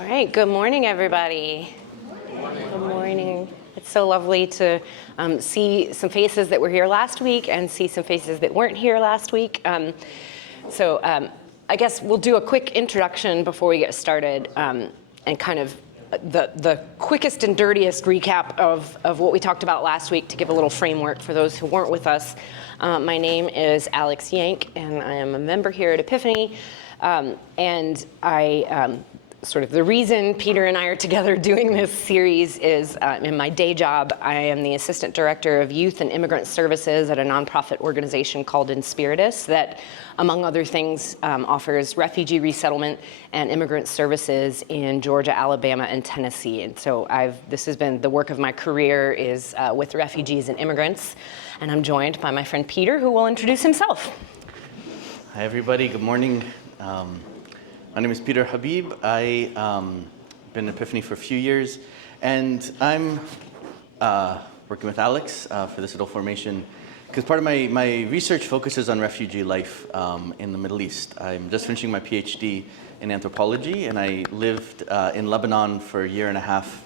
All right, good morning, everybody. Good morning. It's so lovely to see some faces that were here last week and see some faces that weren't here last week. I guess we'll do a quick introduction before we get started and kind of the quickest and dirtiest recap of what we talked about last week to give a little framework for those who weren't with us. My name is Alex Yank, and I am a member here at Epiphany. And sort of the reason Peter and I are together doing this series is in my day job, I am the Assistant Director of Youth and Immigrant Services at a nonprofit organization called Inspiritus that, among other things, offers refugee resettlement and immigrant services in Georgia, Alabama, and Tennessee. And so this has been the work of my career is with refugees and immigrants. And I'm joined by my friend Peter, who will introduce himself. Hi, everybody. Good morning. My name is Peter Habib. I've been at Epiphany for a few years, and I'm working with Alex for this little formation because part of my research focuses on refugee life in the Middle East. I'm just finishing my PhD in anthropology, and I lived in Lebanon for a year and a half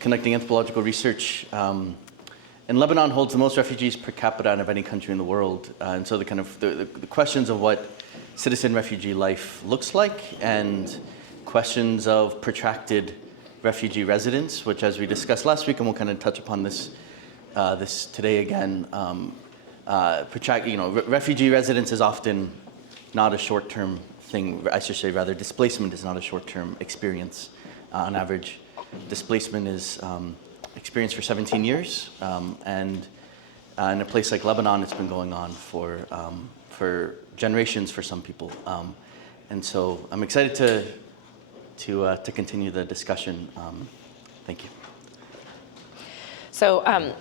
conducting anthropological research. And Lebanon holds the most refugees per capita out of any country in the world, and so the questions of what citizen refugee life looks like and questions of protracted refugee residence, which, as we discussed last week, and we'll kind of touch upon this today again. Refugee residence is often not a short-term thing. I should say, rather, displacement is not a short-term experience. On average, displacement is experienced for 17 years, and in a place like Lebanon, it's been going on for generations for some people, and so I'm excited to continue the discussion. Thank you. So, I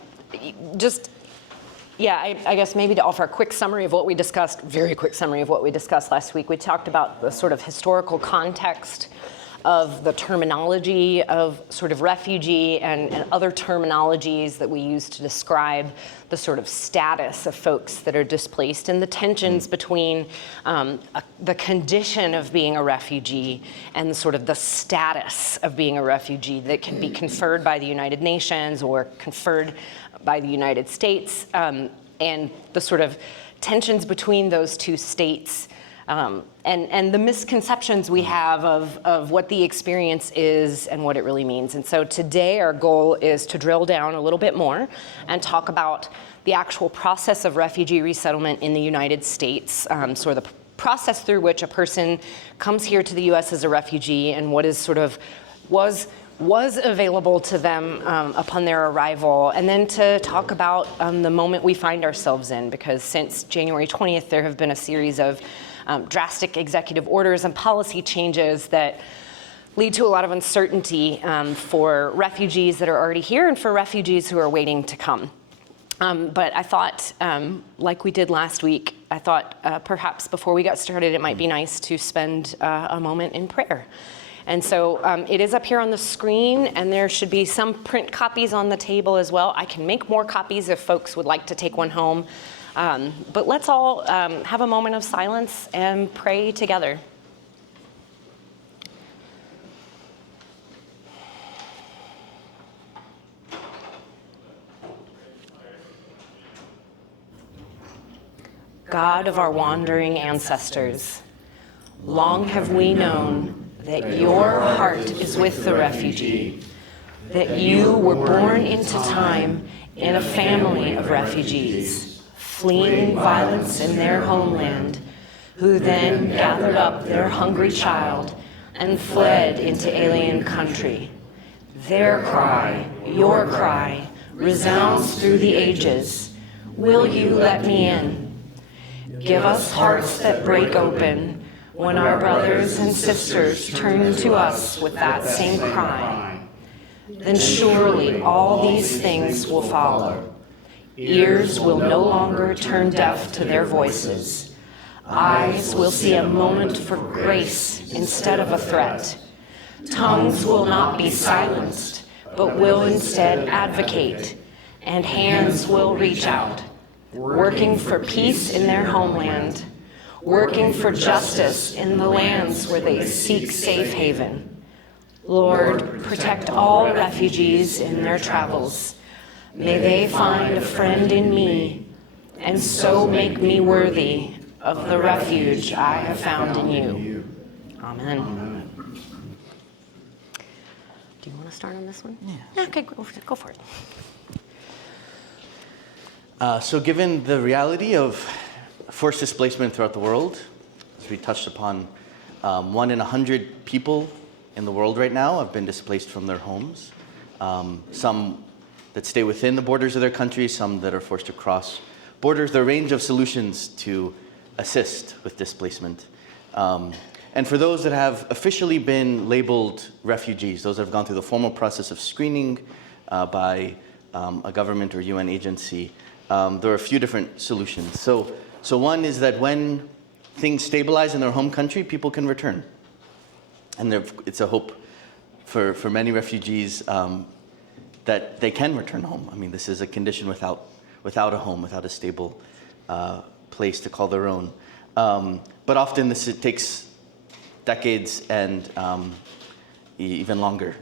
guess maybe to offer a quick summary of what we discussed, very quick summary of what we discussed last week. We talked about the sort of historical context of the terminology of sort of refugee and other terminologies that we use to describe the sort of status of folks that are displaced and the tensions between the condition of being a refugee and sort of the status of being a refugee that can be conferred by the United Nations or conferred by the United States, and the sort of tensions between those two states. And the misconceptions we have of what the experience is and what it really means. And so today our goal is to drill down a little bit more and talk about the actual process of refugee resettlement in the United States, sort of the process through which a person comes here to the U.S. as a refugee and what is sort of was available to them upon their arrival, and then to talk about the moment we find ourselves in, because since January 20th, there have been a series of drastic executive orders and policy changes that lead to a lot of uncertainty for refugees that are already here and for refugees who are waiting to come. But I thought, like we did last week, I thought perhaps before we got started, it might be nice to spend a moment in prayer. And so it is up here on the screen, and there should be some print copies on the table as well. I can make more copies if folks would like to take one home. But let's all have a moment of silence and pray together. God of our wandering ancestors, long have we known that your heart is with the refugee, that you were born into time in a family of refugees, fleeing violence in their homeland, who then gathered up their hungry child and fled into alien country. Their cry, your cry, resounds through the ages. Will you let me in? Give us hearts that break open when our brothers and sisters turn to us with that same cry. Then surely all these things will follow. Ears will no longer turn deaf to their voices. Eyes will see a moment for grace instead of a threat. Tongues will not be silenced, but will instead advocate, and hands will reach out, working for peace in their homeland, working for justice in the lands where they seek safe haven, Lord, protect all refugees in their travels. May they find a friend in me, and so make me worthy of the refuge I have found in you. Amen. Do you want to start on this one? Yeah. Okay, go for it. So given the reality of forced displacement throughout the world, as we touched upon, 1 in 100 people in the world right now have been displaced from their homes. Some that stay within the borders of their country, some that are forced to cross borders. There are a range of solutions to assist with displacement. And for those that have officially been labeled refugees, those that have gone through the formal process of screening by a government or UN agency, there are a few different solutions. So one is that when things stabilize in their home country, people can return. And it's a hope for many refugees that they can return home. I mean, this is a condition without a home, without a stable place to call their own. But often it takes decades and even longer.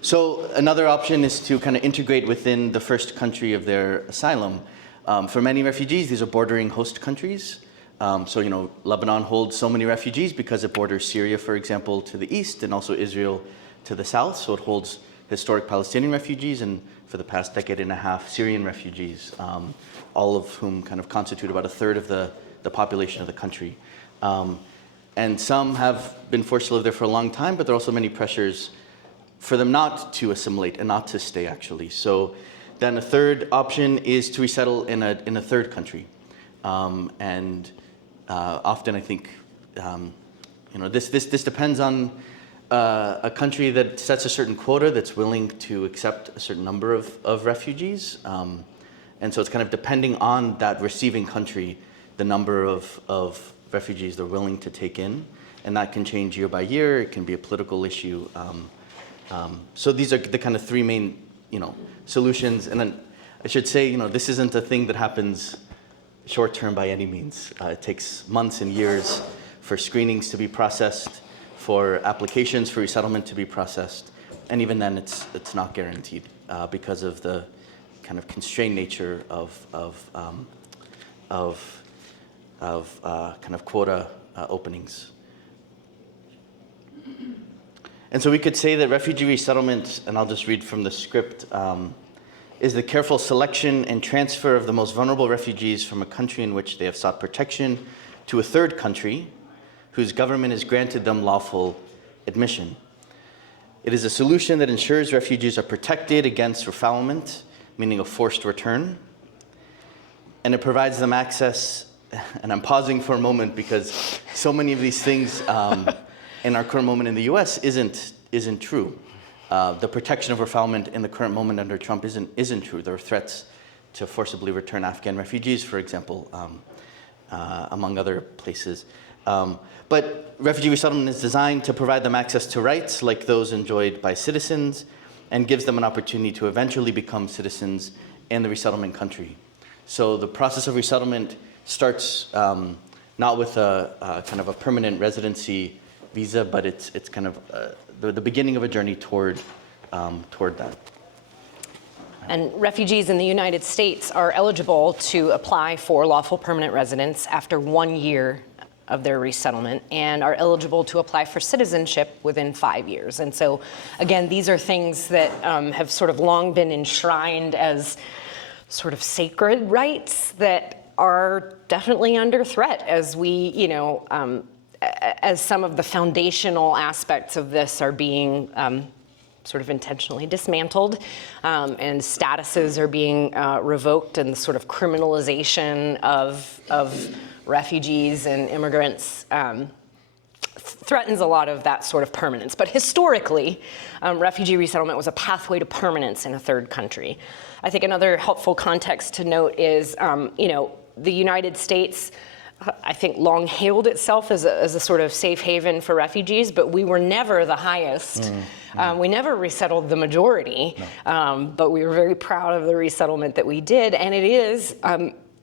So another option is to kind of integrate within the first country of their asylum. For many refugees, these are bordering host countries. So, Lebanon holds so many refugees because it borders Syria, for example, to the east, and also Israel to the south. So it holds historic Palestinian refugees, and for the past decade and a half, Syrian refugees, all of whom kind of constitute about a third of the population of the country. And some have been forced to live there for a long time, but there are also many pressures for them not to assimilate and not to stay, actually. So then a third option is to resettle in a third country. Often I think, this depends on a country that sets a certain quota that's willing to accept a certain number of refugees. And so it's kind of depending on that receiving country, the number of refugees they're willing to take in. And that can change year by year. It can be a political issue. So these are the kind of three main, solutions. And then I should say, this isn't a thing that happens short term by any means. It takes months and years for screenings to be processed, for applications for resettlement to be processed, and even then it's not guaranteed because of the kind of constrained nature of kind of quota openings. And so we could say that refugee resettlement, and I'll just read from the script, is the careful selection and transfer of the most vulnerable refugees from a country in which they have sought protection to a third country whose government has granted them lawful admission. It is a solution that ensures refugees are protected against refoulement, meaning a forced return, and it provides them access, and I'm pausing for a moment because so many of these things in our current moment in the US isn't true. The protection of refoulement in the current moment under Trump isn't true. There are threats to forcibly return Afghan refugees, for example, among other places. But refugee resettlement is designed to provide them access to rights like those enjoyed by citizens and gives them an opportunity to eventually become citizens in the resettlement country. So the process of resettlement starts not with a kind of a permanent residency visa, but it's kind of the beginning of a journey toward that. And refugees in the United States are eligible to apply for lawful permanent residence after 1 year of their resettlement and are eligible to apply for citizenship within 5 years. And so, again, these are things that have sort of long been enshrined as sort of sacred rights that are definitely under threat as we, as some of the foundational aspects of this are being sort of intentionally dismantled, and statuses are being revoked, and the sort of criminalization of refugees and immigrants threatens a lot of that sort of permanence. But historically, refugee resettlement was a pathway to permanence in a third country. I think another helpful context to note is, the United States, I think, long hailed itself as a sort of safe haven for refugees, but we were never the highest. We never resettled the majority, but we were very proud of the resettlement that we did. And it is,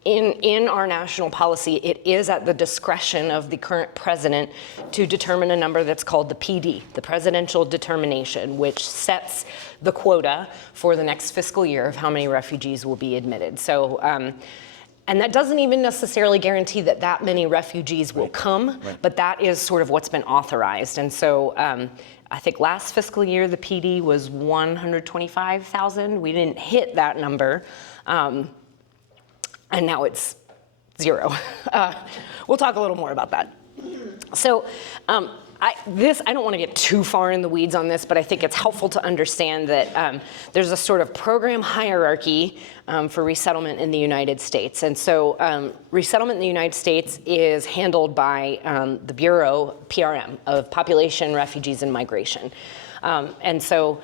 in our national policy, it is at the discretion of the current president to determine a number that's called the PD, the Presidential Determination, which sets the quota for the next fiscal year of how many refugees will be admitted. So, and that doesn't even necessarily guarantee that that many refugees will come, but that is sort of what's been authorized. And so I think last fiscal year, the PD was 125,000. We didn't hit that number. And now it's 0. We'll talk a little more about that. So I don't want to get too far in the weeds on this, but I think it's helpful to understand that there's a sort of program hierarchy for resettlement in the United States. And so resettlement in the United States is handled by the Bureau, PRM, of Population, Refugees, and Migration. And so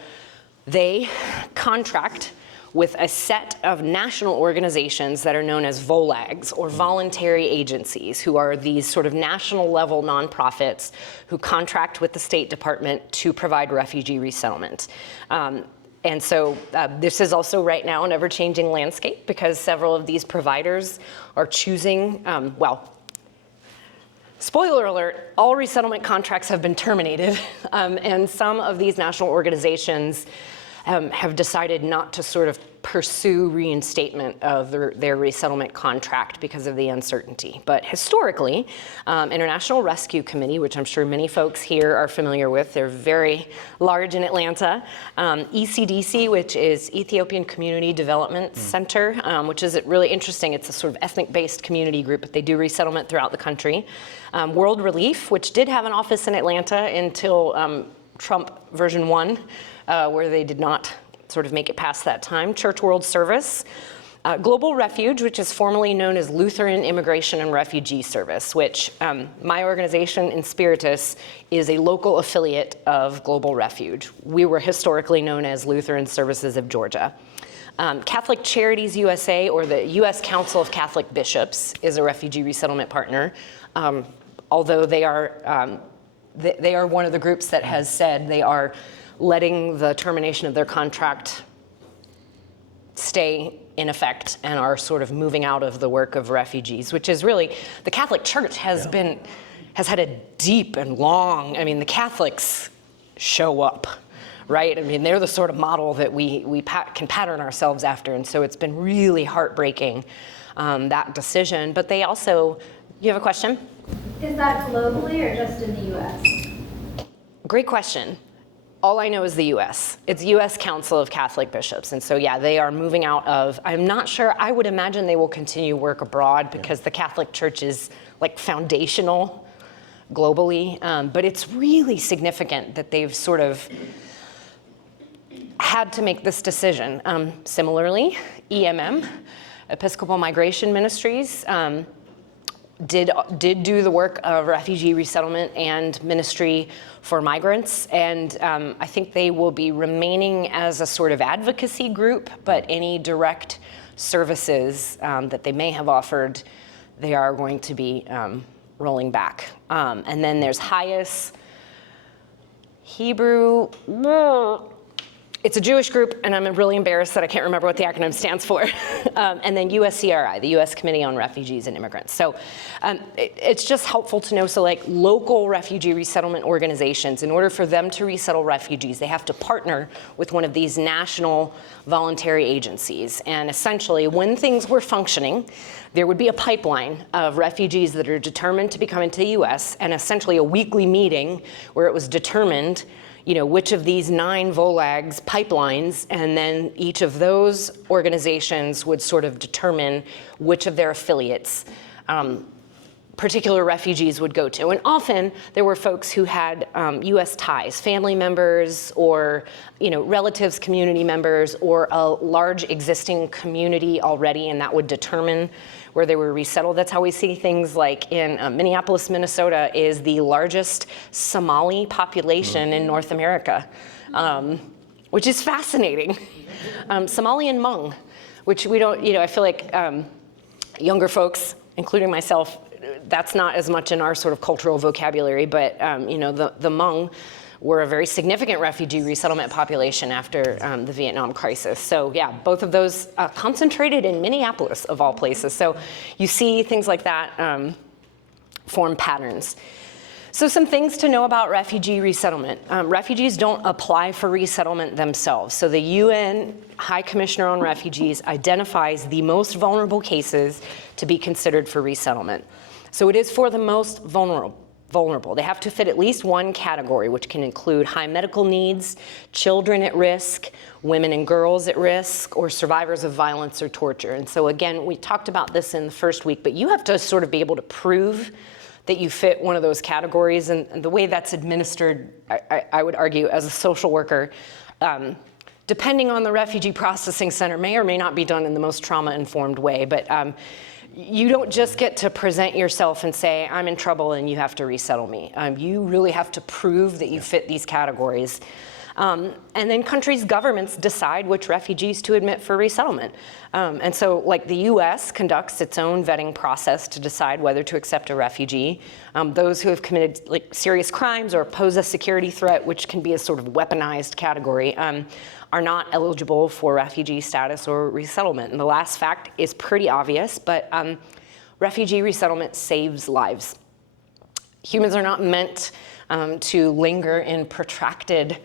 they contract with a set of national organizations that are known as VOLAGs, or voluntary agencies, who are these sort of national level nonprofits who contract with the State Department to provide refugee resettlement. And so this is also right now an ever-changing landscape because several of these providers are choosing, spoiler alert, all resettlement contracts have been terminated, and some of these national organizations have decided not to sort of pursue reinstatement of their resettlement contract because of the uncertainty. But historically, International Rescue Committee, which I'm sure many folks here are familiar with, they're very large in Atlanta, ECDC, which is Ethiopian Community Development Center, which is really interesting. It's a sort of ethnic-based community group, but they do resettlement throughout the country. World Relief, which did have an office in Atlanta until Trump version 1, where they did not sort of make it past that time. Church World Service, Global Refuge, which is formerly known as Lutheran Immigration and Refugee Service, which my organization, Inspiritus, is a local affiliate of Global Refuge. We were historically known as Lutheran Services of Georgia. Catholic Charities USA, or the U.S. Council of Catholic Bishops, is a refugee resettlement partner, although they are one of the groups that has said they are letting the termination of their contract stay in effect and are sort of moving out of the work of refugees, which is really, the Catholic Church has had a deep and long, I mean, the Catholics show up, right? I mean, they're the sort of model that we can pattern ourselves after, and so it's been really heartbreaking, that decision. But they also, you have a question? Is that globally or just in the US? Great question. All I know is the US. It's U.S. Council of Catholic Bishops. And so, yeah, they are moving out of, I'm not sure, I would imagine they will continue work abroad because the Catholic Church is like foundational globally. But it's really significant that they've sort of had to make this decision. Similarly, EMM, Episcopal Migration Ministries, did do the work of refugee resettlement and ministry for migrants, and I think they will be remaining as a sort of advocacy group, but any direct services that they may have offered, they are going to be rolling back. And then there's HIAS, Hebrew, it's a Jewish group, and I'm really embarrassed that I can't remember what the acronym stands for. And then USCRI, the U.S. Committee on Refugees and Immigrants. So it's just helpful to know, so like local refugee resettlement organizations, in order for them to resettle refugees, they have to partner with one of these national voluntary agencies. And essentially, when things were functioning, there would be a pipeline of refugees that are determined to be coming to the U.S., and essentially a weekly meeting where it was determined which of these 9 VOLAGs pipelines, and then each of those organizations would sort of determine which of their affiliates particular refugees would go to. And often there were folks who had U.S. ties, family members or relatives, community members, or a large existing community already, and that would determine where they were resettled. That's how we see things like in Minneapolis, Minnesota is the largest Somali population in North America, which is fascinating. Somali and Hmong, which we don't, I feel like younger folks, including myself, that's not as much in our sort of cultural vocabulary, but the Hmong, were a very significant refugee resettlement population after the Vietnam crisis. So yeah, both of those concentrated in Minneapolis, of all places. So you see things like that form patterns. So some things to know about refugee resettlement. Refugees don't apply for resettlement themselves. So the UN High Commissioner on Refugees identifies the most vulnerable cases to be considered for resettlement. So it is for the most vulnerable. They have to fit at least one category, which can include high medical needs, children at risk, women and girls at risk, or survivors of violence or torture. And so again, we talked about this in the first week, but you have to sort of be able to prove that you fit one of those categories, and the way that's administered, I would argue, as a social worker, depending on the refugee processing center, may or may not be done in the most trauma-informed way, but you don't just get to present yourself and say, I'm in trouble and you have to resettle me. You really have to prove that you fit these categories. And then countries' governments decide which refugees to admit for resettlement. And so, like, the US conducts its own vetting process to decide whether to accept a refugee. Those who have committed serious crimes or pose a security threat, which can be a sort of weaponized category, are not eligible for refugee status or resettlement. And the last fact is pretty obvious, but refugee resettlement saves lives. Humans are not meant to linger in protracted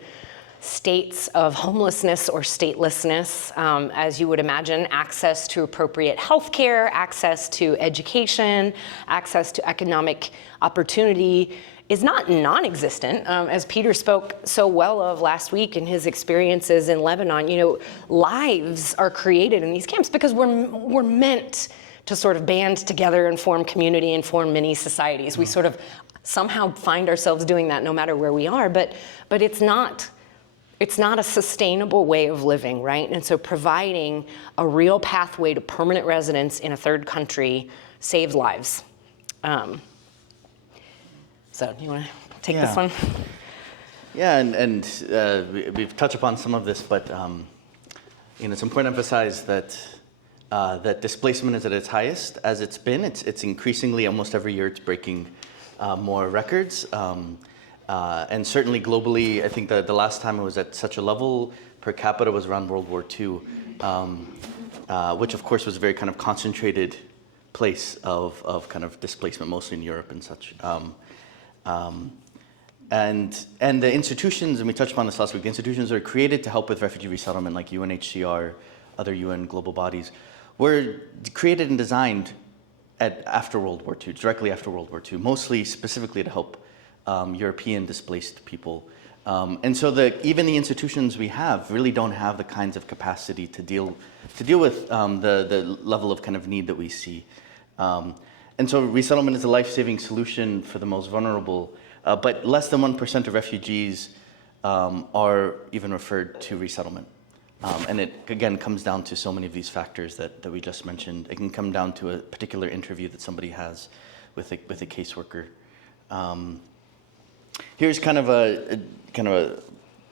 states of homelessness or statelessness. As you would imagine, access to appropriate health care, access to education, access to economic opportunity is not non-existent. As Peter spoke so well of last week in his experiences in Lebanon, lives are created in these camps because we're meant to sort of band together and form community and form mini societies. We sort of somehow find ourselves doing that no matter where we are, but it's not a sustainable way of living, right? And so providing a real pathway to permanent residence in a third country saves lives. So you want to take this one? Yeah, and we've touched upon some of this, but it's important to emphasize that that displacement is at its highest as it's been. It's increasingly, almost every year, it's breaking more records. And certainly globally, I think the last time it was at such a level per capita was around World War II, which of course was a very kind of concentrated place of kind of displacement, mostly in Europe and such. And the institutions, and we touched upon this last week, the institutions that are created to help with refugee resettlement, like UNHCR, other UN global bodies, were created and designed after World War II, directly after World War II, mostly specifically to help European displaced people. And so even the institutions we have really don't have the kinds of capacity to deal with the level of kind of need that we see. And so resettlement is a life-saving solution for the most vulnerable, but less than 1% of refugees are even referred to resettlement. And it, again, comes down to so many of these factors that we just mentioned. It can come down to a particular interview that somebody has with a caseworker. Here's kind of a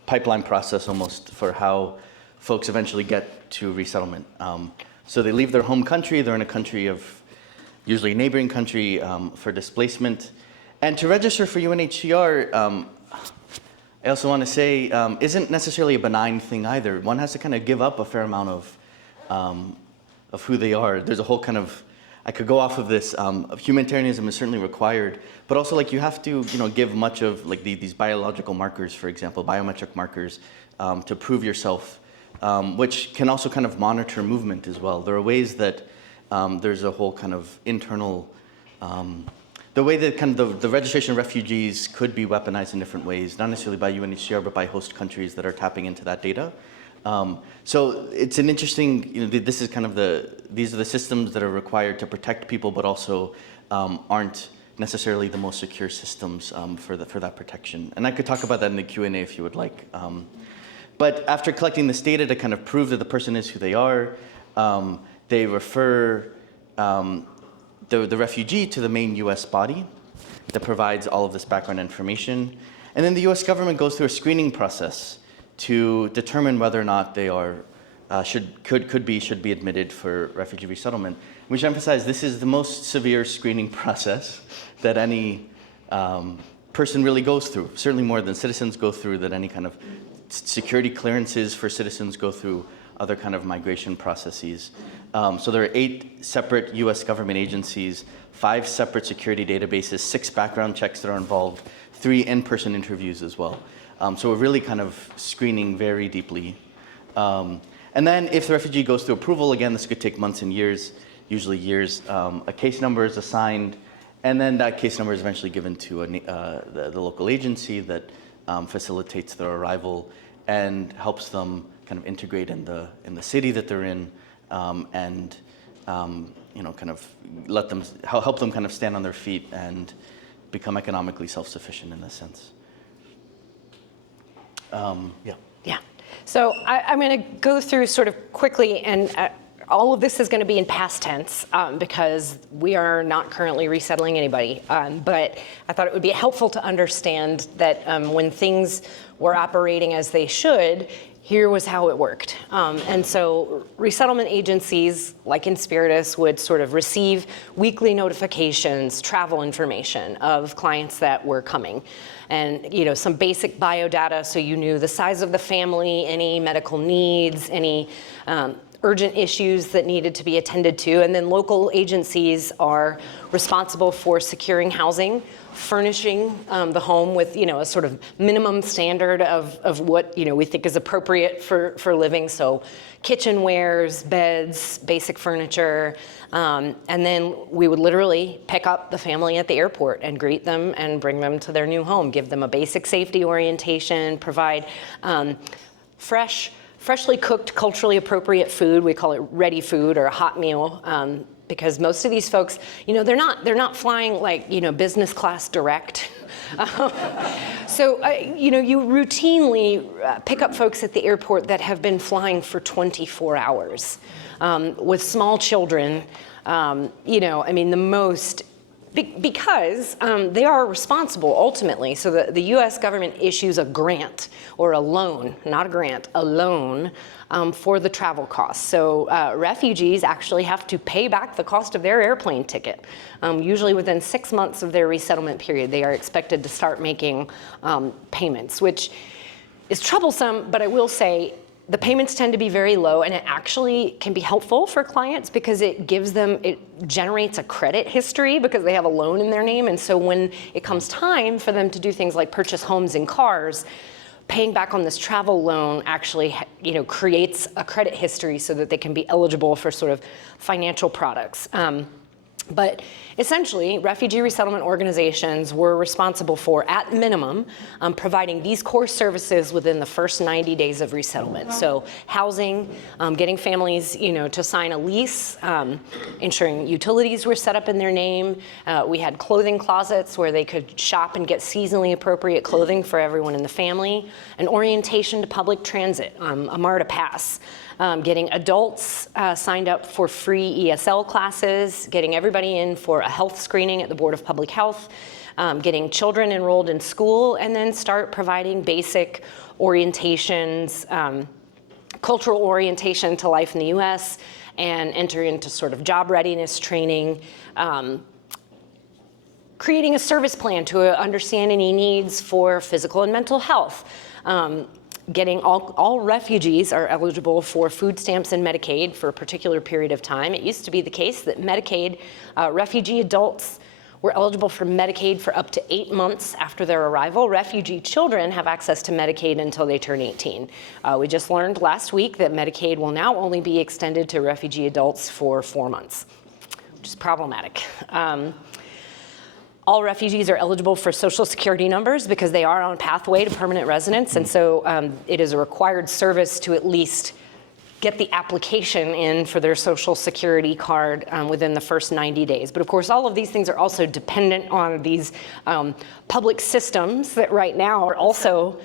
pipeline process almost for how folks eventually get to resettlement. So they leave their home country, they're in a country of, usually a neighboring country for displacement. And to register for UNHCR, I also want to say, isn't necessarily a benign thing either. One has to kind of give up a fair amount of who they are. There's a whole kind of, I could go off of this, humanitarianism is certainly required, but also like you have to, give much of like these biological markers, for example, biometric markers, to prove yourself, which can also kind of monitor movement as well. There are ways that there's a whole kind of internal, the way that kind of the registration of refugees could be weaponized in different ways, not necessarily by UNHCR, but by host countries that are tapping into that data. So it's an interesting, this is kind of these are the systems that are required to protect people, but also aren't necessarily the most secure systems for that protection. And I could talk about that in the Q&A if you would like. But after collecting this data to kind of prove that the person is who they are, they refer the refugee to the main US body that provides all of this background information. And then the US government goes through a screening process to determine whether or not they are, should be admitted for refugee resettlement. We should emphasize this is the most severe screening process that any person really goes through, certainly more than citizens go through, that any kind of security clearances for citizens go through, other kind of migration processes. So there are 8 separate US government agencies, 5 separate security databases, 6 background checks that are involved, 3 in-person interviews as well. So we're really kind of screening very deeply. And then if the refugee goes through approval, again, this could take months and years, usually years, a case number is assigned, and then that case number is eventually given to the local agency that facilitates their arrival and helps them kind of integrate in the city that they're in, and kind of help them kind of stand on their feet and become economically self-sufficient in this sense. Yeah. Yeah. So I'm going to go through sort of quickly, and all of this is going to be in past tense because we are not currently resettling anybody. But I thought it would be helpful to understand that when things were operating as they should, here was how it worked. And so resettlement agencies, like Inspiritus, would sort of receive weekly notifications, travel information of clients that were coming. And some basic biodata, so you knew the size of the family, any medical needs, any urgent issues that needed to be attended to. And then local agencies are responsible for securing housing, furnishing the home with a sort of minimum standard of what we think is appropriate for living. So kitchenwares, beds, basic furniture. And then we would literally pick up the family at the airport and greet them and bring them to their new home, give them a basic safety orientation, provide freshly cooked, culturally appropriate food. We call it ready food or a hot meal, because most of these folks, they're not flying like business class direct. So you routinely pick up folks at the airport that have been flying for 24 hours with small children. The most. Because they are responsible ultimately. So the US government issues a grant or a loan, not a grant, a loan for the travel costs. So refugees actually have to pay back the cost of their airplane ticket. Usually within 6 months of their resettlement period, they are expected to start making payments, which is troublesome, but I will say the payments tend to be very low, and it actually can be helpful for clients because it generates a credit history because they have a loan in their name. And so when it comes time for them to do things like purchase homes and cars, paying back on this travel loan actually, creates a credit history so that they can be eligible for sort of financial products. But essentially, refugee resettlement organizations were responsible for, at minimum, providing these core services within the first 90 days of resettlement. So housing, getting families, to sign a lease, ensuring utilities were set up in their name. We had clothing closets where they could shop and get seasonally appropriate clothing for everyone in the family. An orientation to public transit, a MARTA pass. Getting adults signed up for free ESL classes, getting everybody in for a health screening at the Board of Public Health, getting children enrolled in school, and then start providing basic orientations, cultural orientation to life in the US, and enter into sort of job readiness training, creating a service plan to understand any needs for physical and mental health. Getting all refugees are eligible for food stamps and Medicaid for a particular period of time. It used to be the case that Medicaid, refugee adults were eligible for Medicaid for up to 8 months after their arrival. Refugee children have access to Medicaid until they turn 18. We just learned last week that Medicaid will now only be extended to refugee adults for 4 months, which is problematic. All refugees are eligible for Social Security numbers because they are on a pathway to permanent residence, and so it is a required service to at least get the application in for their Social Security card within the first 90 days. But of course, all of these things are also dependent on these public systems that right now are also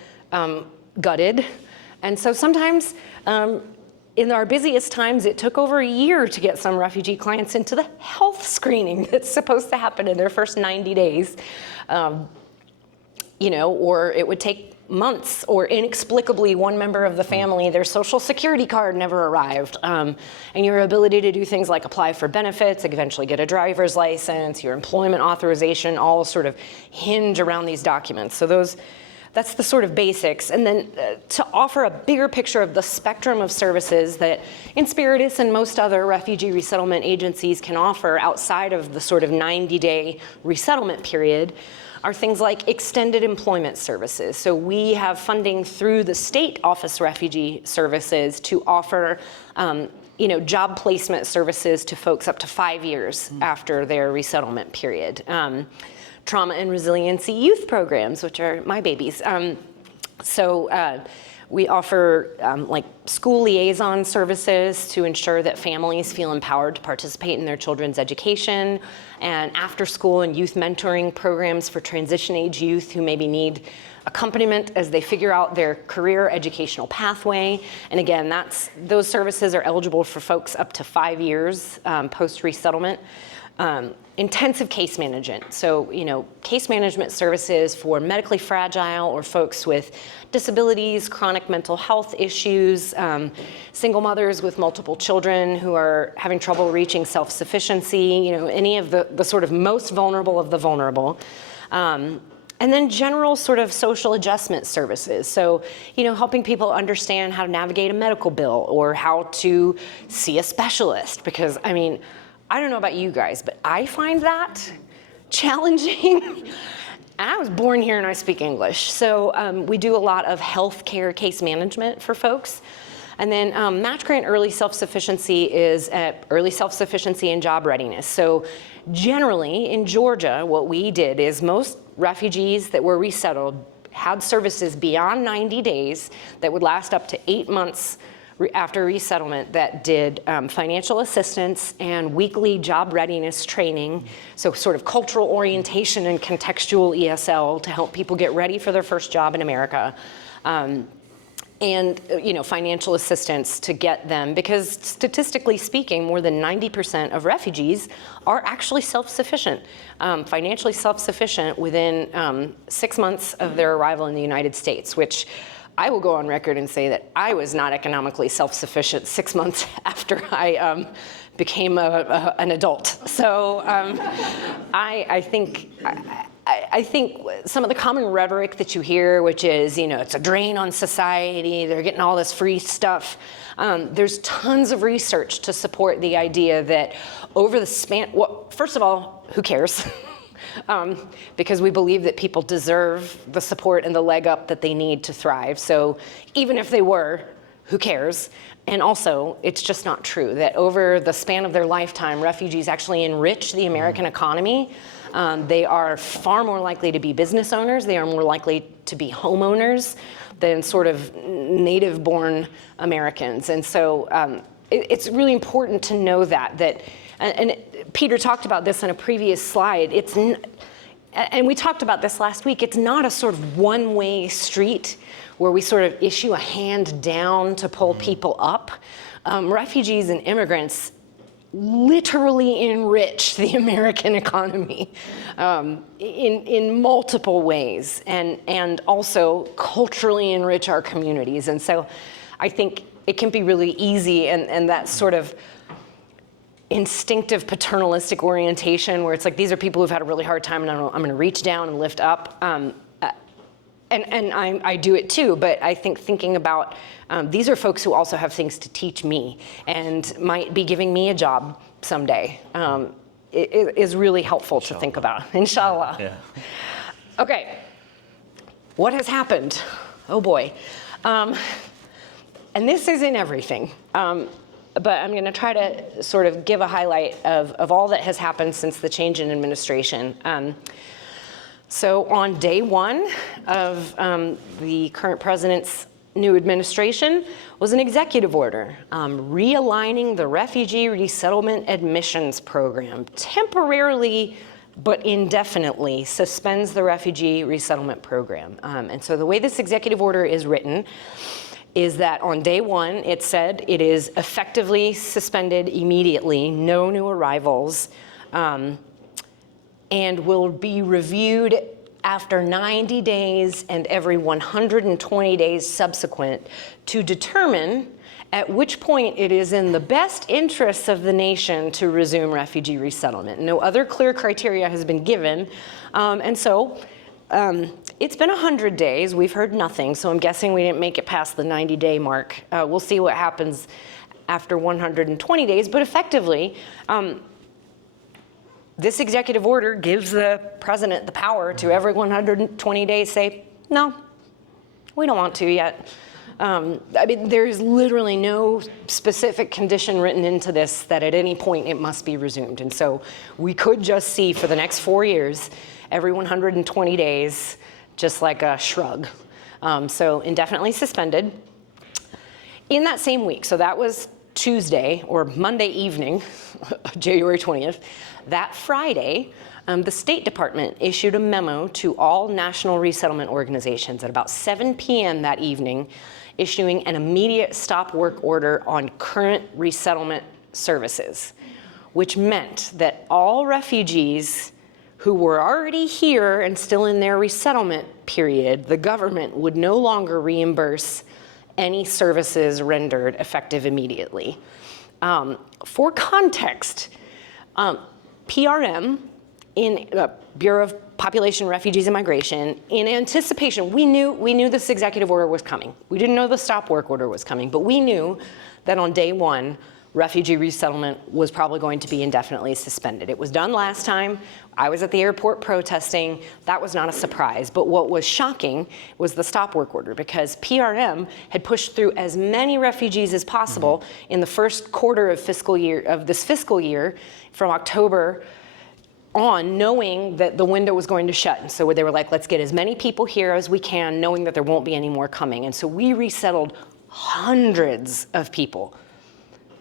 gutted. And so sometimes, in our busiest times, it took over a year to get some refugee clients into the health screening that's supposed to happen in their first 90 days. Or it would take months, or inexplicably one member of the family, their social security card never arrived. And your ability to do things like apply for benefits, eventually get a driver's license, your employment authorization, all sort of hinge around these documents. So that's the sort of basics. And then to offer a bigger picture of the spectrum of services that Inspiritus and most other refugee resettlement agencies can offer outside of the sort of 90-day resettlement period are things like extended employment services. So we have funding through the State Office Refugee Services to offer job placement services to folks up to 5 years after their resettlement period. Trauma and resiliency youth programs, which are my babies. We offer like school liaison services to ensure that families feel empowered to participate in their children's education, and after school and youth mentoring programs for transition age youth who maybe need accompaniment as they figure out their career educational pathway. And again, those services are eligible for folks up to 5 years post-resettlement. Intensive case management. So, case management services for medically fragile or folks with disabilities, chronic mental health issues, single mothers with multiple children who are having trouble reaching self-sufficiency, any of the sort of most vulnerable of the vulnerable. And then general sort of social adjustment services. So, helping people understand how to navigate a medical bill or how to see a specialist. Because, I don't know about you guys, but I find that challenging. I was born here and I speak English. So we do a lot of healthcare case management for folks. And then Match Grant Early Self-Sufficiency is early self-sufficiency and job readiness. So generally in Georgia, what we did is most refugees that were resettled had services beyond 90 days that would last up to 8 months after resettlement that did financial assistance and weekly job readiness training, so sort of cultural orientation and contextual ESL to help people get ready for their first job in America. And financial assistance to get them, because statistically speaking, more than 90% of refugees are actually self-sufficient, financially self-sufficient within 6 months of their arrival in the United States, which I will go on record and say that I was not economically self-sufficient 6 months after I became an adult. So I think some of the common rhetoric that you hear, which is, it's a drain on society, they're getting all this free stuff. There's tons of research to support the idea that over the span, well, first of all, who cares? Because we believe that people deserve the support and the leg up that they need to thrive. So even if they were, who cares? And also, it's just not true that over the span of their lifetime, refugees actually enrich the American economy. They are far more likely to be business owners. They are more likely to be homeowners than sort of native-born Americans. And so it's really important to know that and Peter talked about this on a previous slide. And we talked about this last week. It's not a sort of one-way street where we sort of issue a hand down to pull people up. Refugees and immigrants literally enrich the American economy in multiple ways, and also culturally enrich our communities. And so I think it can be really easy, and that sort of instinctive paternalistic orientation where it's like, these are people who've had a really hard time and I'm going to reach down and lift up. And I do it too, but I think thinking about these are folks who also have things to teach me and might be giving me a job someday. It is really helpful to think about, inshallah. Yeah. Okay, what has happened? Oh boy. And this isn't everything. But I'm going to try to sort of give a highlight of all that has happened since the change in administration. So on day one of the current president's new administration was an executive order realigning the Refugee Resettlement Admissions Program, temporarily but indefinitely suspends the Refugee Resettlement Program. And so the way this executive order is written is that on day one, it said it is effectively suspended immediately, no new arrivals, and will be reviewed after 90 days and every 120 days subsequent to determine at which point it is in the best interests of the nation to resume refugee resettlement. No other clear criteria has been given. It's been 100 days. We've heard nothing, so I'm guessing we didn't make it past the 90-day mark. We'll see what happens after 120 days, but effectively, this executive order gives the president the power to every 120 days say, no, we don't want to yet. There's literally no specific condition written into this that at any point it must be resumed. And so we could just see for the next 4 years, every 120 days, just like a shrug. So indefinitely suspended. In that same week, so that was Tuesday or Monday evening, January 20th, that Friday, the State Department issued a memo to all national resettlement organizations at about 7 p.m. that evening, issuing an immediate stop work order on current resettlement services, which meant that all refugees who were already here and still in their resettlement period, the government would no longer reimburse any services rendered effective immediately. For context, PRM, in Bureau of Population, Refugees, and Migration, in anticipation, we knew this executive order was coming. We didn't know the stop work order was coming, but we knew that on day one, refugee resettlement was probably going to be indefinitely suspended. It was done last time. I was at the airport protesting. That was not a surprise. But what was shocking was the stop work order, because PRM had pushed through as many refugees as possible in the first quarter of this fiscal year from October on, knowing that the window was going to shut. And so they were like, let's get as many people here as we can, knowing that there won't be any more coming. And so we resettled hundreds of people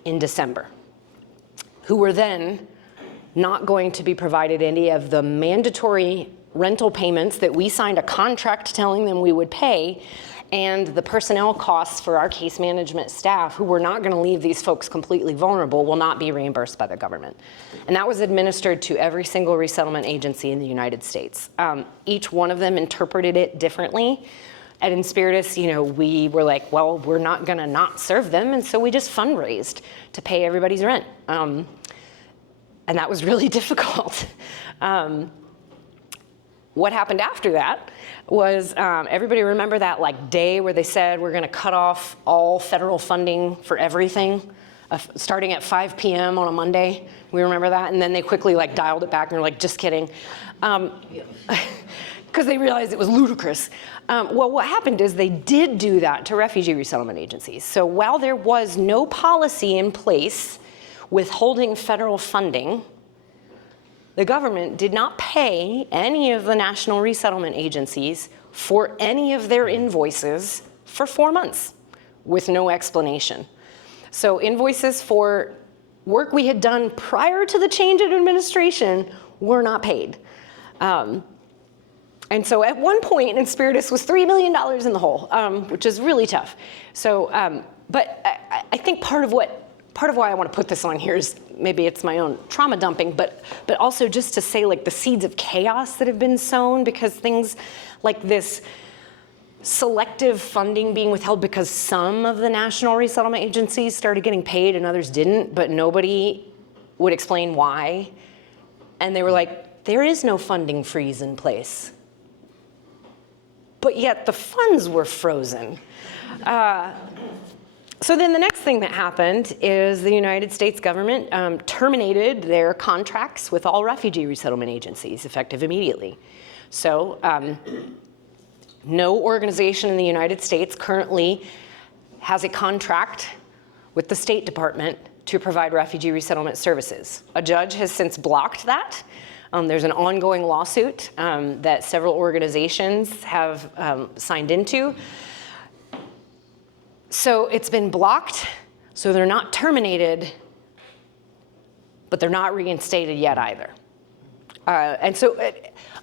in December, who were then not going to be provided any of the mandatory rental payments that we signed a contract telling them we would pay, and the personnel costs for our case management staff, who were not going to leave these folks completely vulnerable, will not be reimbursed by the government. And that was administered to every single resettlement agency in the United States. Each one of them interpreted it differently. At Inspiritus, we were like, well, we're not going to not serve them, and so we just fundraised to pay everybody's rent. And that was really difficult. What happened after that was, everybody remember that day where they said we're going to cut off all federal funding for everything, starting at 5 p.m. on a Monday? We remember that, and then they quickly dialed it back and were like, just kidding. Because they realized it was ludicrous. Well, what happened is they did do that to refugee resettlement agencies. So while there was no policy in place withholding federal funding, the government did not pay any of the national resettlement agencies for any of their invoices for 4 months with no explanation. So invoices for work we had done prior to the change in administration were not paid. And so at one point, Inspiritus was $3 million in the hole, which is really tough. So, but I think part of why I want to put this on here is maybe it's my own trauma dumping, but also just to say the seeds of chaos that have been sown, because things like this selective funding being withheld because some of the national resettlement agencies started getting paid and others didn't, but nobody would explain why. And they were like, there is no funding freeze in place. But yet the funds were frozen. So then the next thing that happened is the United States government terminated their contracts with all refugee resettlement agencies, effective immediately. So no organization in the United States currently has a contract with the State Department to provide refugee resettlement services. A judge has since blocked that. There's an ongoing lawsuit that several organizations have signed into. So it's been blocked, so they're not terminated, but they're not reinstated yet either. And so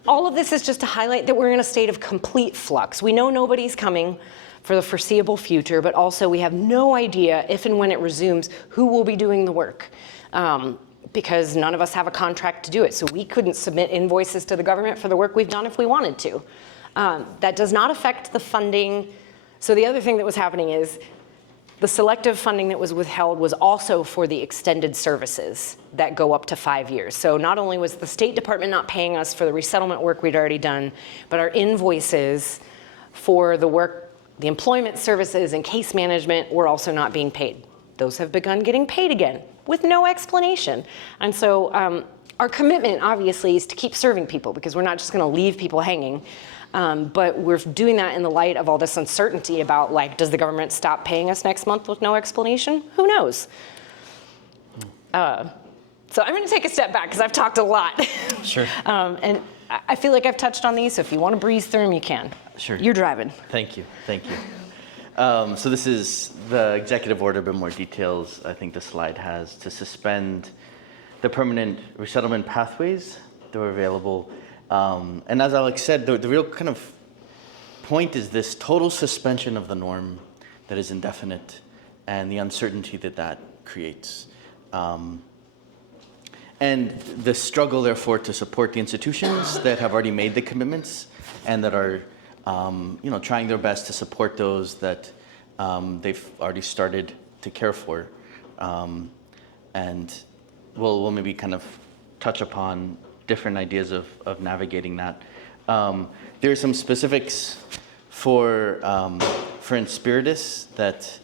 all of this is just to highlight that we're in a state of complete flux. We know nobody's coming for the foreseeable future, but also we have no idea if and when it resumes who will be doing the work. because none of us have a contract to do it. So we couldn't submit invoices to the government for the work we've done if we wanted to. That does not affect the funding. So the other thing that was happening is the selective funding that was withheld was also for the extended services that go up to 5 years. So not only was the State Department not paying us for the resettlement work we'd already done, but our invoices for the work, the employment services and case management were also not being paid. Those have begun getting paid again with no explanation. And so our commitment, obviously, is to keep serving people because we're not just going to leave people hanging. But we're doing that in the light of all this uncertainty about, like, does the government stop paying us next month with no explanation? Who knows? So I'm going to take a step back because I've talked a lot. Sure. And I feel like I've touched on these, so if you want to breeze through them, you can. Sure. You're driving. Thank you. Thank you. So this is the executive order, but more details I think the slide has to suspend the permanent resettlement pathways that were available. And as Alex said, the real kind of point is this total suspension of the norm that is indefinite and the uncertainty that that creates. And the struggle, therefore, to support the institutions that have already made the commitments and that are trying their best to support those that they've already started to care for. And we'll maybe kind of touch upon different ideas of navigating that. There are some specifics for Inspiritus that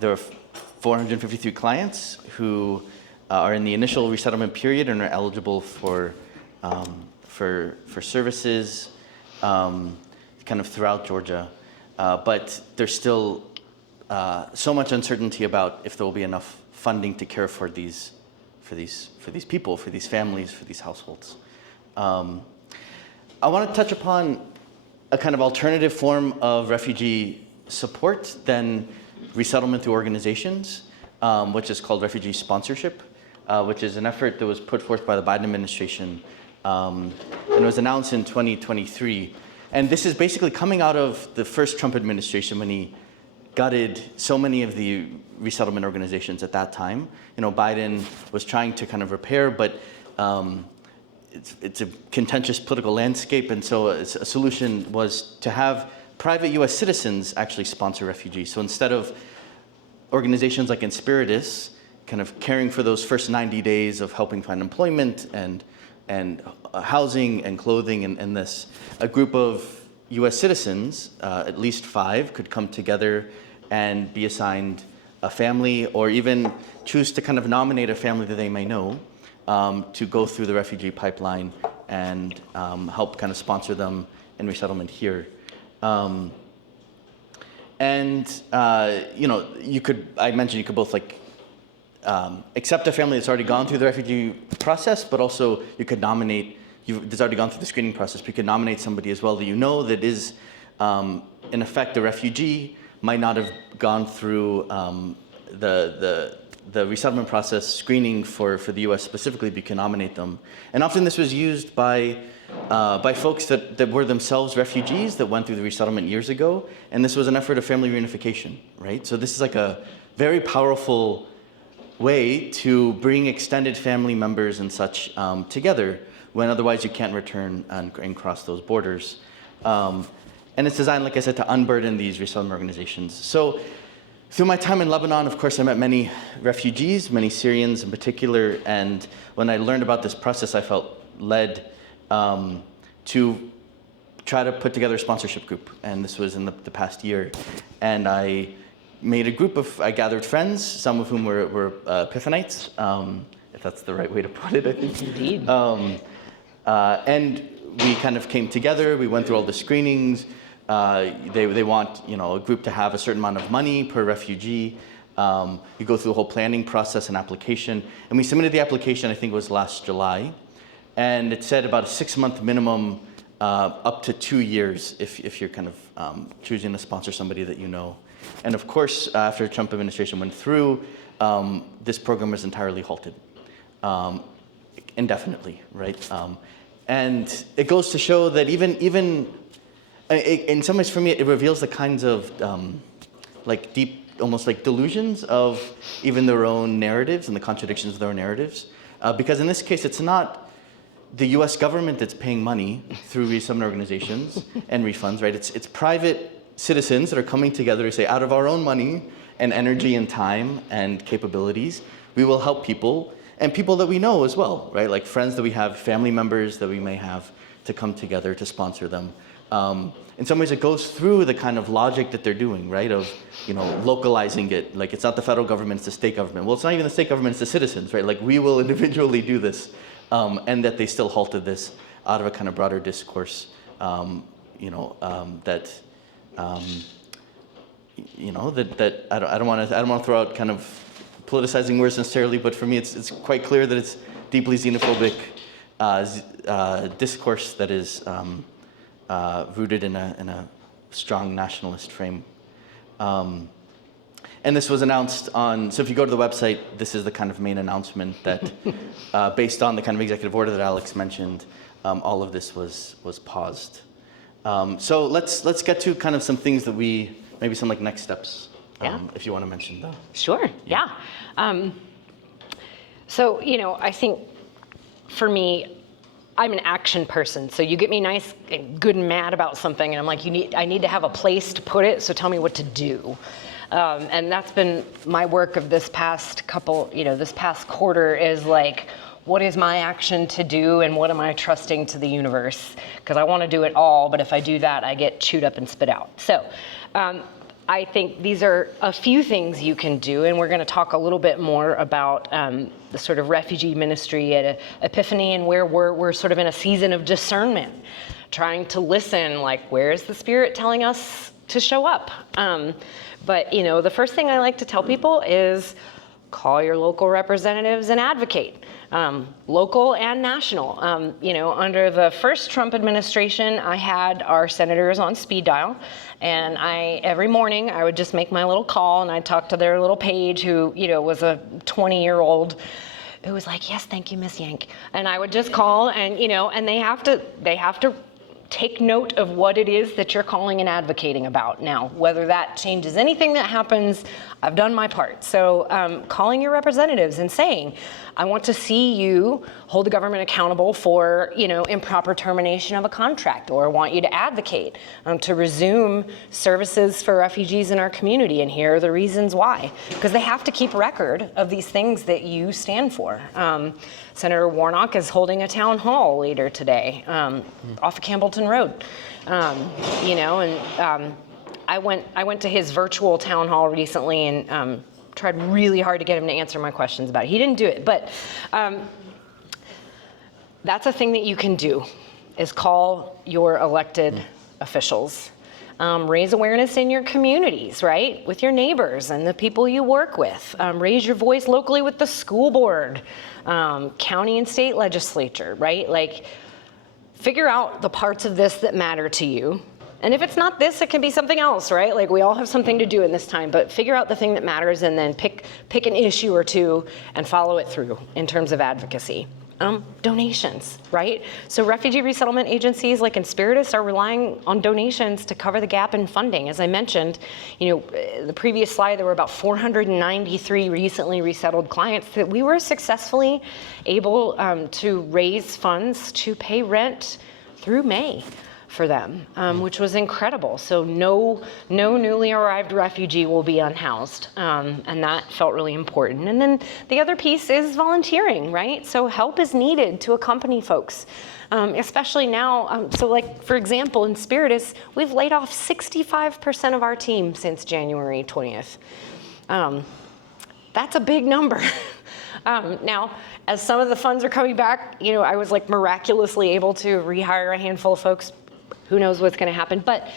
there are 453 clients who are in the initial resettlement period and are eligible for services kind of throughout Georgia. But there's still so much uncertainty about if there will be enough funding to care for these people, for these families, for these households. I want to touch upon a kind of alternative form of refugee support than resettlement through organizations, which is called refugee sponsorship, which is an effort that was put forth by the Biden administration and was announced in 2023. And this is basically coming out of the first Trump administration when he gutted so many of the resettlement organizations at that time. Biden was trying to kind of repair, but it's a contentious political landscape, and so a solution was to have private U.S. citizens actually sponsor refugees. So instead of organizations like Inspiritus kind of caring for those first 90 days of helping find employment and housing and clothing and this, a group of U.S. citizens, at least 5, could come together and be assigned a family or even choose to kind of nominate a family that they may know to go through the refugee pipeline and help kind of sponsor them in resettlement here. I mentioned you could both accept a family that's already gone through the refugee process, but also you could nominate, that's already gone through the screening process, but you could nominate somebody as well that that is, in effect, a refugee, might not have gone through the resettlement process screening for the U.S. specifically, but you can nominate them. And often this was used by folks that were themselves refugees that went through the resettlement years ago, and this was an effort of family reunification, right? So this is like a very powerful way to bring extended family members and such together when otherwise you can't return and cross those borders. And it's designed, like I said, to unburden these resettlement organizations. So through my time in Lebanon, of course, I met many refugees, many Syrians in particular, and when I learned about this process, I felt led to try to put together a sponsorship group, and this was in the past year. And I made a group I gathered friends, some of whom were Epiphanites, if that's the right way to put it, I think. Indeed. And we kind of came together, we went through all the screenings. They want a group to have a certain amount of money per refugee. You go through the whole planning process and application. And we submitted the application, I think it was last July. And it said about a 6-month minimum, up to 2 years if you're kind of choosing to sponsor somebody that you know. And of course, after the Trump administration went through, this program was entirely halted, indefinitely, right? And it goes to show that even in some ways, for me, it reveals the kinds of deep, almost like delusions of even their own narratives and the contradictions of their own narratives. Because in this case, it's not the US government that's paying money through resettlement organizations and refunds, right? It's private citizens that are coming together to say, out of our own money and energy and time and capabilities, we will help people, and people that we know as well, right? Like friends that we have, family members that we may have, to come together to sponsor them. In some ways, it goes through the kind of logic that they're doing, right? Of, localizing it. Like, it's not the federal government, it's the state government. Well, it's not even the state government, it's the citizens, right? Like, we will individually do this. And that they still halted this out of a kind of broader discourse, that I don't want to throw out kind of politicizing words necessarily, but for me, it's quite clear that it's deeply xenophobic discourse that is rooted in a strong nationalist frame. And this was announced on, so if you go to the website, this is the kind of main announcement that, based on the kind of executive order that Alex mentioned, all of this was paused. So let's get to kind of some things that maybe some like next steps, if you want to mention them. Sure, yeah. So, I think for me, I'm an action person. So you get me nice and good and mad about something, and I'm like, I need to have a place to put it, so tell me what to do. And that's been my work of this past this past quarter is like, what is my action to do and what am I trusting to the universe? Because I want to do it all, but if I do that, I get chewed up and spit out. So I think these are a few things you can do, and we're going to talk a little bit more about the sort of refugee ministry at Epiphany and where we're sort of in a season of discernment, trying to listen, like, where is the Spirit telling us to show up? But, the first thing I like to tell people is call your local representatives and advocate, local and national. Under the first Trump administration, I had our senators on speed dial, and every morning I would just make my little call, and I'd talk to their little page who, was a 20-year-old who was like, yes, thank you, Miss Yank. And I would just call, and, and they have to take note of what it is that you're calling and advocating about. Now, whether that changes anything that happens, I've done my part. So calling your representatives and saying, I want to see you hold the government accountable for, improper termination of a contract, or I want you to advocate to resume services for refugees in our community, and here are the reasons why. Because they have to keep record of these things that you stand for. Senator Warnock is holding a town hall later today off of Campbellton Road, I went to his virtual town hall recently and tried really hard to get him to answer my questions about it. He didn't do it, but that's a thing that you can do, is call your elected officials. Raise awareness in your communities, right? With your neighbors and the people you work with. Raise your voice locally with the school board, county and state legislature, right? Like, figure out the parts of this that matter to you. And if it's not this, it can be something else, right? Like, we all have something to do in this time, but figure out the thing that matters and then pick an issue or two and follow it through in terms of advocacy. Donations, right? So refugee resettlement agencies like Inspiritus are relying on donations to cover the gap in funding. As I mentioned, the previous slide, there were about 493 recently resettled clients that we were successfully able to raise funds to pay rent through May for them, which was incredible. So no newly arrived refugee will be unhoused, and that felt really important. And then the other piece is volunteering, right? So help is needed to accompany folks, especially now. So like, for example, in Spiritus, we've laid off 65% of our team since January 20th. That's a big number. Now, as some of the funds are coming back, I was like miraculously able to rehire a handful of folks. Who knows what's going to happen? But,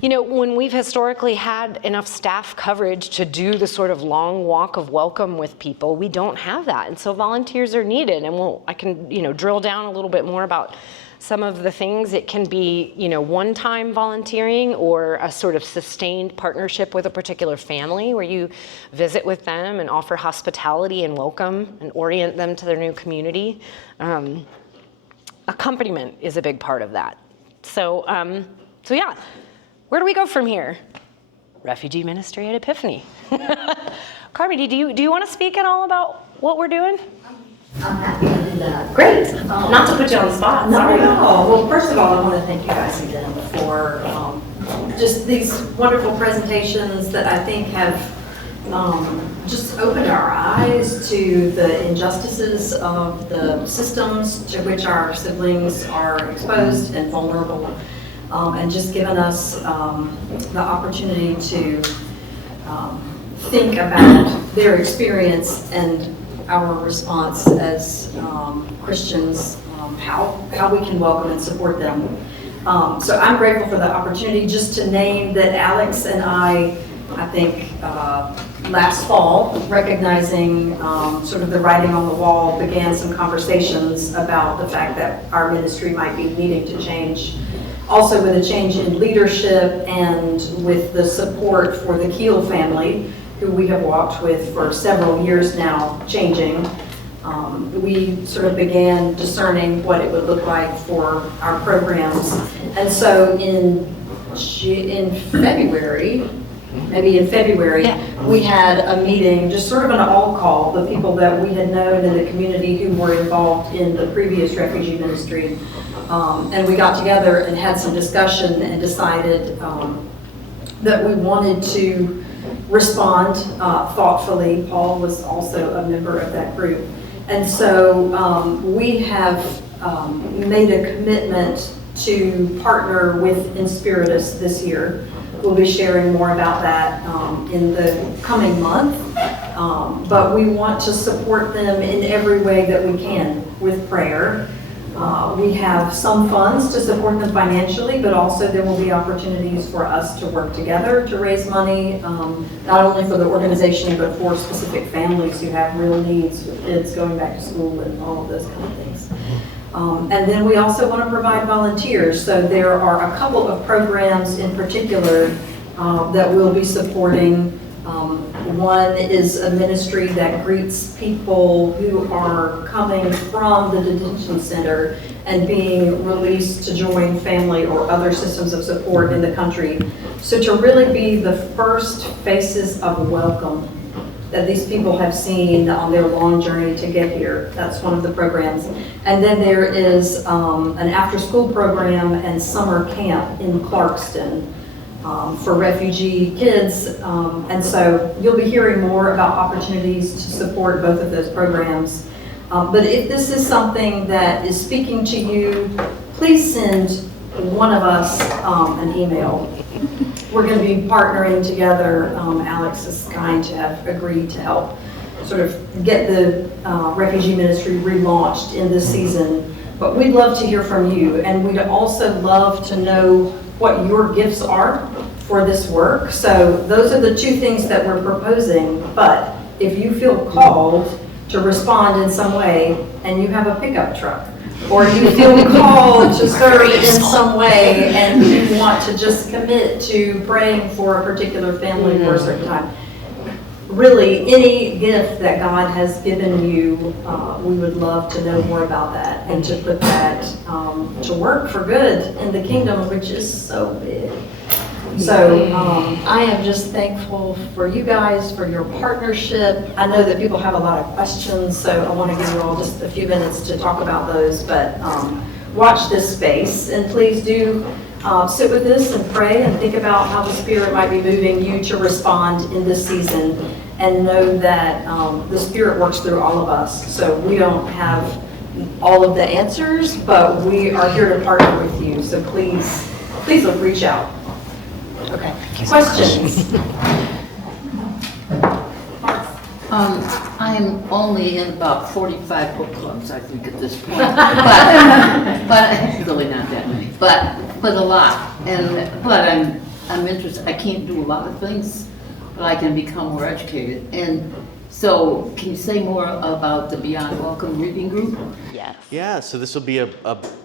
when we've historically had enough staff coverage to do the sort of long walk of welcome with people, we don't have that. And so volunteers are needed. And I can, drill down a little bit more about some of the things. It can be, one-time volunteering or a sort of sustained partnership with a particular family where you visit with them and offer hospitality and welcome and orient them to their new community. Accompaniment is a big part of that. So yeah, where do we go from here? Refugee Ministry at Epiphany. Carmi, do you want to speak at all about what we're doing? I'm happy to do that. Great. Not to put you on the spot. No, Sorry. no. Well, first of all, I want to thank you guys again for just these wonderful presentations that I think have just opened our eyes to the injustices of the systems to which our siblings are exposed and vulnerable, and just given us the opportunity to think about their experience and our response as Christians, how we can welcome and support them. So I'm grateful for the opportunity just to name that Alex and I think last fall, recognizing sort of the writing on the wall, began some conversations about the fact that our ministry might be needing to change. Also with a change in leadership and with the support for the Keel family, who we have walked with for several years now, changing. We sort of began discerning what it would look like for our programs. And so in February, we had a meeting, just sort of an all call, the people that we had known in the community who were involved in the previous refugee ministry. And we got together and had some discussion and decided that we wanted to respond thoughtfully. Paul was also a member of that group. And so we have made a commitment to partner with Inspiritus this year. We'll be sharing more about that in the coming month. But we want to support them in every way that we can with prayer. We have some funds to support them financially, but also there will be opportunities for us to work together to raise money, not only for the organization, but for specific families who have real needs with kids going back to school and all of those kind of things. And then we also want to provide volunteers. So there are a couple of programs in particular that we'll be supporting. One is a ministry that greets people who are coming from the detention center and being released to join family or other systems of support in the country. So to really be the first faces of welcome that these people have seen on their long journey to get here. That's one of the programs. And then there is an after-school program and summer camp in Clarkston for refugee kids. And so you'll be hearing more about opportunities to support both of those programs. But if this is something that is speaking to you, please send one of us an email. We're going to be partnering together. Alex is kind to have agreed to help sort of get the refugee ministry relaunched in this season. But we'd love to hear from you, and we'd also love to know what your gifts are for this work. So those are the two things that we're proposing. But if you feel called to respond in some way, and you have a pickup truck, or you feel called to serve in some way and you want to just commit to praying for a particular family for a certain time, really any gift that God has given you, we would love to know more about that and to put that to work for good in the kingdom, which is so big. So I am just thankful for you guys, for your partnership. I know that people have a lot of questions, so I want to give you all just a few minutes to talk about those, but watch this space, and please do sit with this and pray and think about how the Spirit might be moving you to respond in this season, and know that the Spirit works through all of us. So we don't have all of the answers, but we are here to partner with you. So please reach out. Okay. Questions? I'm only in about 45 book clubs, I think, at this point. But really not that many, but a lot. But I'm interested. I can't do a lot of things, but I can become more educated. And so, can you say more about the Beyond Welcome Reading Group? Yes. Yeah, so this will be a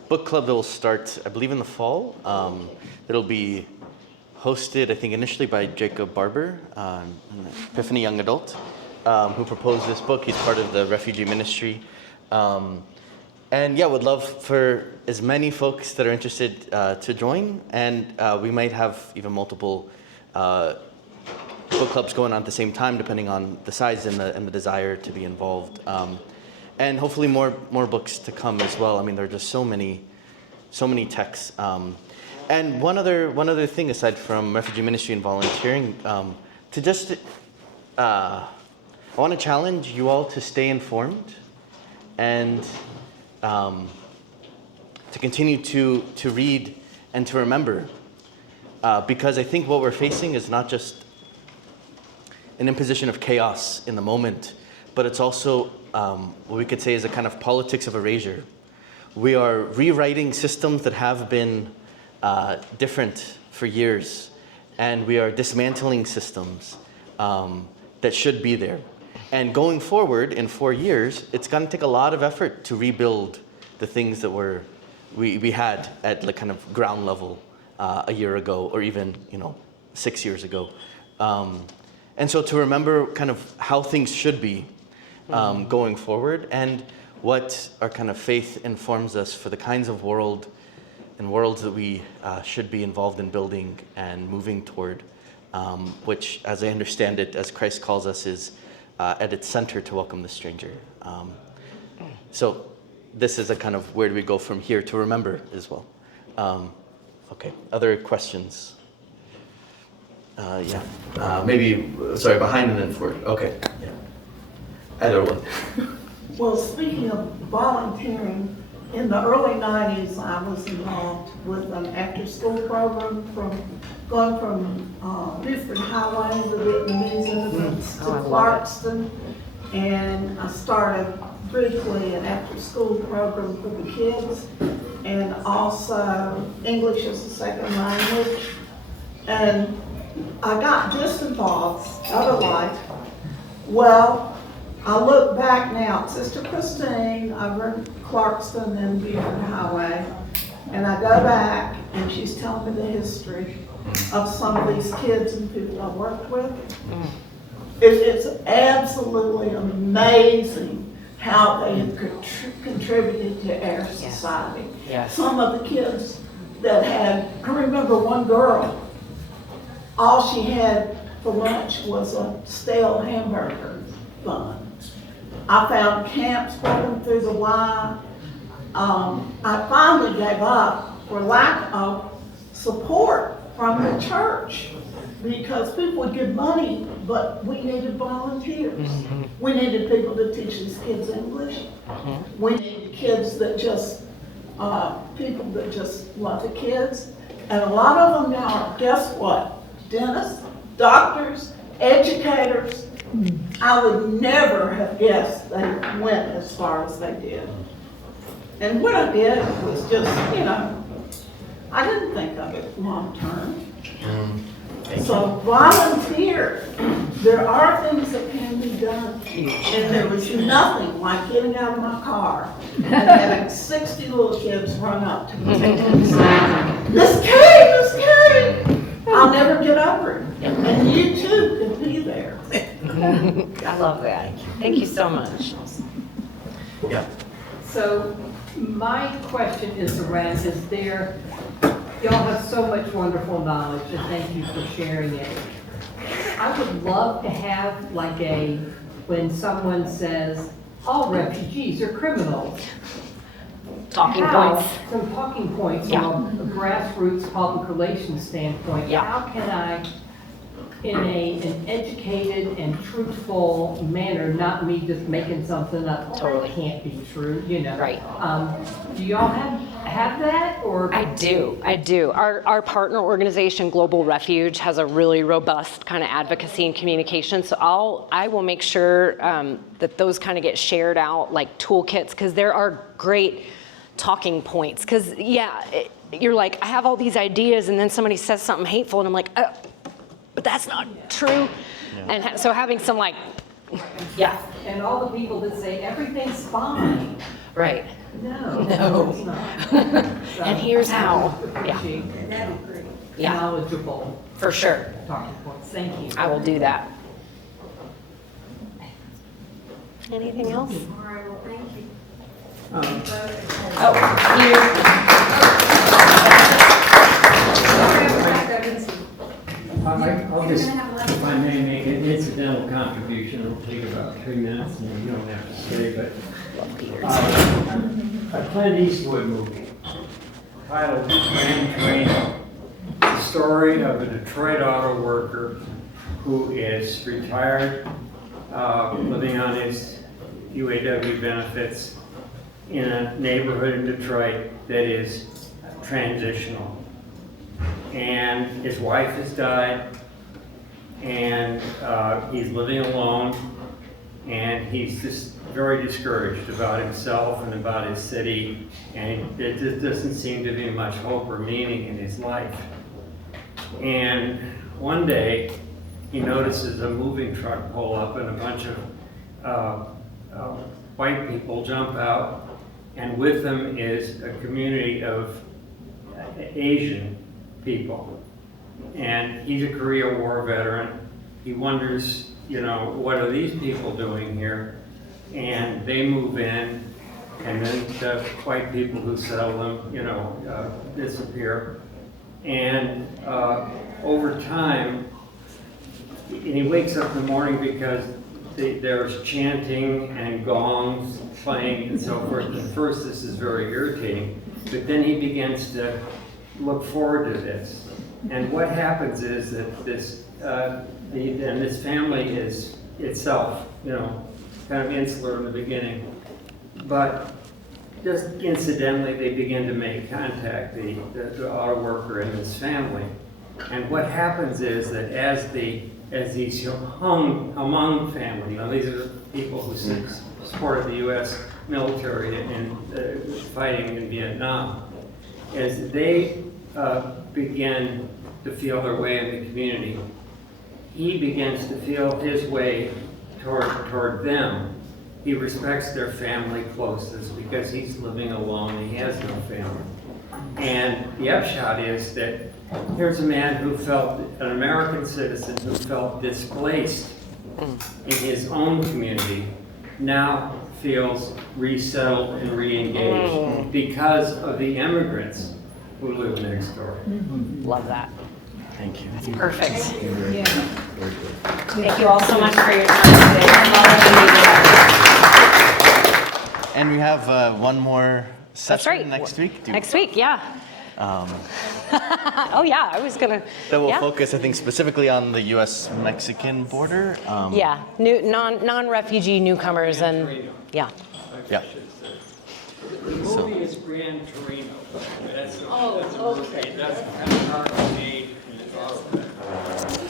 book club that will start, I believe, in the fall. It'll be hosted, I think, initially by Jacob Barber, an Epiphany young adult, who proposed this book. He's part of the refugee ministry. And yeah, would love for as many folks that are interested to join. And we might have even multiple book clubs going on at the same time, depending on the size and the desire to be involved. and hopefully more books to come as well. I mean, there are just so many texts. And one other thing aside from refugee ministry and volunteering, I want to challenge you all to stay informed and to continue to read and to remember, because I think what we're facing is not just an imposition of chaos in the moment, but it's also what we could say is a kind of politics of erasure. We are rewriting systems that have been different for years, and we are dismantling systems that should be there. And going forward in 4 years, it's going to take a lot of effort to rebuild the things that we had at like kind of ground level a year ago, or even 6 years ago. And so to remember kind of how things should be going forward, and what our kind of faith informs us for the kinds of worlds that we should be involved in building and moving toward, which, as I understand it, as Christ calls us, is at its center to welcome the stranger. So this is a kind of where do we go from here to remember as well. Okay, other questions? Yeah, maybe, sorry, behind and then forward. Okay, yeah. Either one. Well, speaking of volunteering, in the early 90s, I was involved with an after-school program going from Buford Highway, the Vietnamese immigrants, to Clarkston. And I started briefly an after-school program for the kids, and also English as a second language. And I got disinvolved out of life. Well, I look back now, Sister Christine, I worked Clarkston and Buford Highway, and I go back and she's telling me the history of some of these kids and people I worked with. It's absolutely amazing how they have contributed to our society. Yes. Some of the kids that had, I remember one girl, all she had for lunch was a stale hamburger bun. I found camps for them through the Y. I finally gave up for lack of support from the church, because people would give money, but we needed volunteers. We needed people to teach these kids English. We needed kids that just, people that just love the kids. And a lot of them now are, guess what? Dentists, doctors, educators. I would never have guessed they went as far as they did. And what I did was just, I didn't think of it long term. So volunteer. There are things that can be done. And there was nothing like getting out of my car and having 60 little kids run up to me and say, Miss Kay, I'll never get over it. And you too can be there. I love that. Thank you so much. Yeah. So my question is around, y'all have so much wonderful knowledge, and thank you for sharing it. I would love to have when someone says, all refugees are criminals. Talking points. Some talking points Yeah. from a grassroots public relations standpoint. Yeah. How can I, in an educated and truthful manner, not me just making something up, Totally. that can't be true, Right. Do y'all have that, or? I do. Our partner organization, Global Refuge, has a really robust kind of advocacy and communication. So I will make sure that those kind of get shared out like toolkits, because there are great talking points. Because you're like, I have all these ideas, and then somebody says something hateful, and I'm like, but that's not true. Yeah. And so having some And all the people that say everything's fine. right. No. It's not. And here's how. Appreciate that. Yeah. Knowledgeable For sure. talking points. Thank you. I will do that. Anything else? All right, well, thank you. I'll just, if I may make an incidental contribution, it'll take about 3 minutes, and you don't have to stay, but Love Peter. A Clint Eastwood movie titled Gran Torino. The story of a Detroit auto worker who is retired, living on his UAW benefits in a neighborhood in Detroit that is transitional. And his wife has died, and he's living alone, and he's just very discouraged about himself and about his city, and it just doesn't seem to be much hope or meaning in his life. And one day, he notices a moving truck pull up and a bunch of white people jump out, and with them is a community of Asian people. And he's a Korea War veteran. He wonders, you know, what are these people doing here? And they move in, and then the white people who settle them, you know, disappear. And over time, and he wakes up in the morning because there's chanting and gongs playing and so forth. At first, this is very irritating, but then he begins to look forward to this. And what happens is that this family is itself, you know, kind of insular in the beginning, but just incidentally, they begin to make contact, the auto worker and his family. And what happens is that as these Hmong family, you know, these are people who supported the U.S. military in fighting in Vietnam, as they begin to feel their way in the community, he begins to feel his way toward them. He respects their family closeness because he's living alone, he has no family. And the upshot is that here's a man who felt, an American citizen who felt displaced in his own community, now feels resettled and re-engaged because of the immigrants who live next door. Love that. Thank you. Perfect. Thank you all so much for your time today. And we have one more session That's right. next week. Next week, yeah. Oh yeah, I was gonna. That will yeah. focus, I think, specifically on the U.S.-Mexican border. Yeah, non-refugee newcomers and yeah. Yeah. The movie is Gran Torino. That's okay. That's kind of hard to name in the auto.